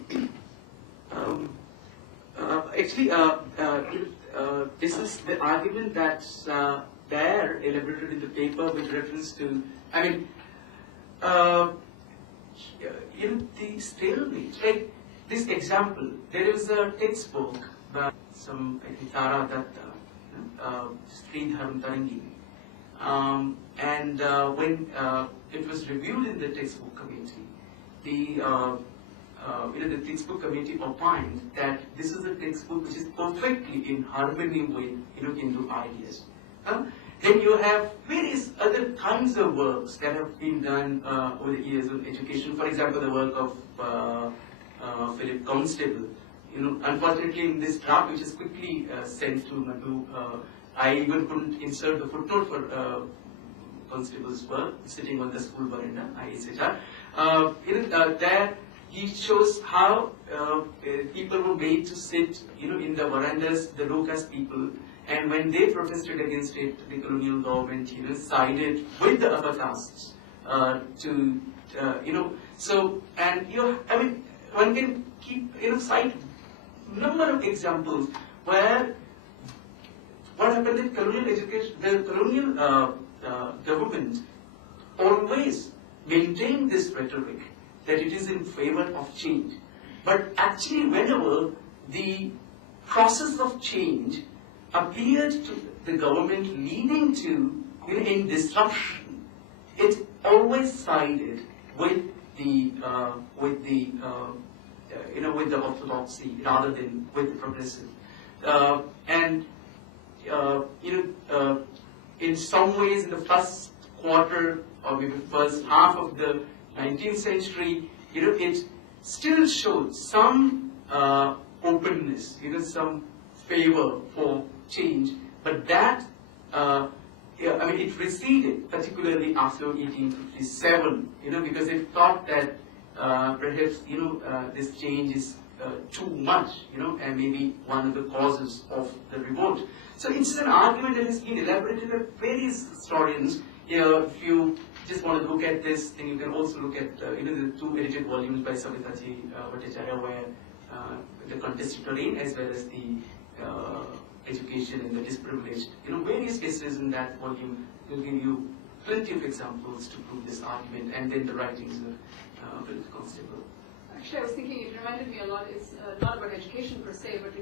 Um, Actually, this is the argument that's there elaborated in the paper with reference to, I mean, the stalemate. Like this example, there is a textbook by some, I think, Tara Datta, Sridharam Tarangi. And when it was reviewed in the textbook committee, the textbook committee opined that this is a textbook which is perfectly in harmony with Hindu ideas. Then you have various other kinds of works that have been done over the years on education. For example, the work of Philip Constable. Unfortunately, in this draft, which is quickly sent to Madhu, I even couldn't insert the footnote for Constable's work, sitting on the school veranda, ISHR. There he shows how people were made to sit, in the verandas, the low-caste people, and when they protested against it, the colonial government, sided with the upper castes So, and I mean, one can keep, cite number of examples where what happened in colonial education, the colonial government always maintained this rhetoric that it is in favor of change. But actually, whenever the process of change appeared to the government leading to in disruption, it always sided with the with the orthodoxy rather than with the progressive. In some ways, in the first quarter or maybe first half of the 19th century, it still showed some openness, some favor for change, but that, it receded, particularly after 1857, because it thought that perhaps, this change is too much, and maybe one of the causes of the revolt. So it's an argument that has been elaborated by various historians. If you just want to look at this, then you can also look at the two edited volumes by Savitaji Bhattacharya, where the contested terrain as well as the education in the disprivileged, various cases in that volume will give you plenty of examples to prove this argument, and then the writings of Philip Constable. Actually, I was thinking it reminded me a lot. It's not about education per se, but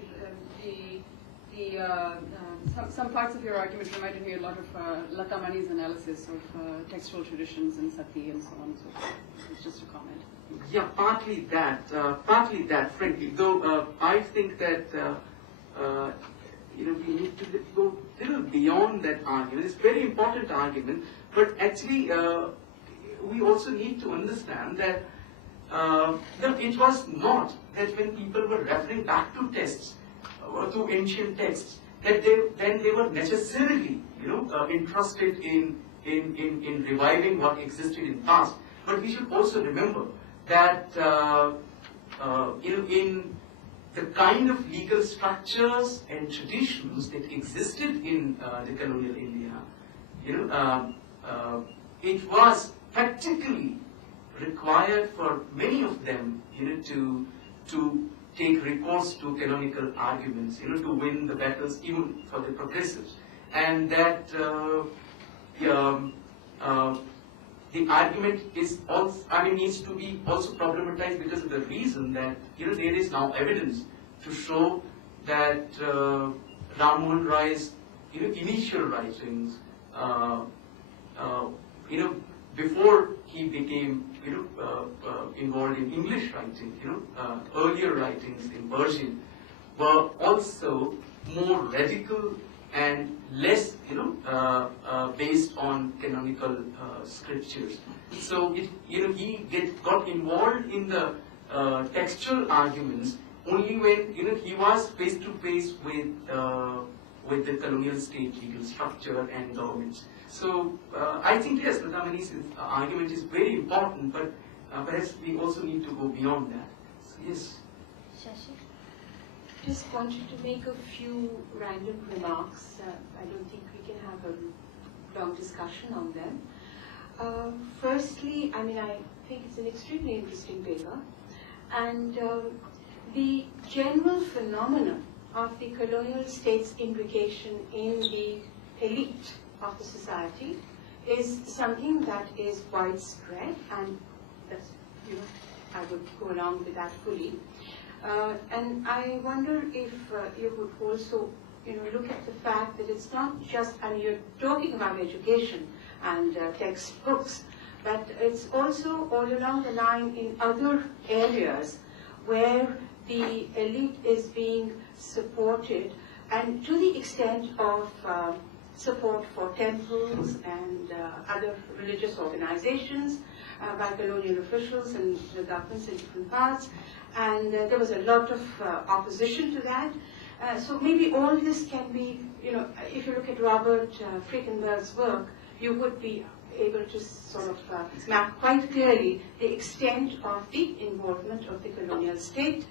some parts of your argument reminded me a lot of Lata Mani's analysis of textual traditions in Sati and so on and so forth. It's just a comment. Yeah, partly that, frankly. Though I think that we need to go a little beyond that argument. It's a very important argument, but actually we also need to understand that it was not that when people were referring back to texts, to ancient texts, that they were necessarily, interested in reviving what existed in past. But we should also remember that, in the kind of legal structures and traditions that existed in the colonial India, it was practically required for many of them, to take recourse to canonical arguments, to win the battles even for the progressives. And that the argument is also, needs to be also problematized because of the reason that, there is now evidence to show that Ram Mohan Rai's, initial writings, before he became, involved in English writing, earlier writings in Persian were also more radical and less, based on canonical scriptures. So he got involved in the textual arguments only when he was face to face with the colonial state legal structure and governments. So I think yes, Lata Mani's argument is very important, but perhaps we also need to go beyond that. So, yes. Shashi? Just wanted to make a few random remarks. I don't think we can have a long discussion on them. Firstly, I think it's an extremely interesting paper, And the general phenomenon of the colonial state's imbrication in the elite of the society is something that is widespread, and that's, I would go along with that fully. And I wonder if you would also, look at the fact that it's not just, and you're talking about education and textbooks, but it's also all along the line in other areas where the elite is being supported, and to the extent of support for temples and other religious organizations by colonial officials and the governments in different parts. And there was a lot of opposition to that. So maybe all this can be, if you look at Robert Friedenberg's work, you would be able to sort of map quite clearly the extent of the involvement of the colonial state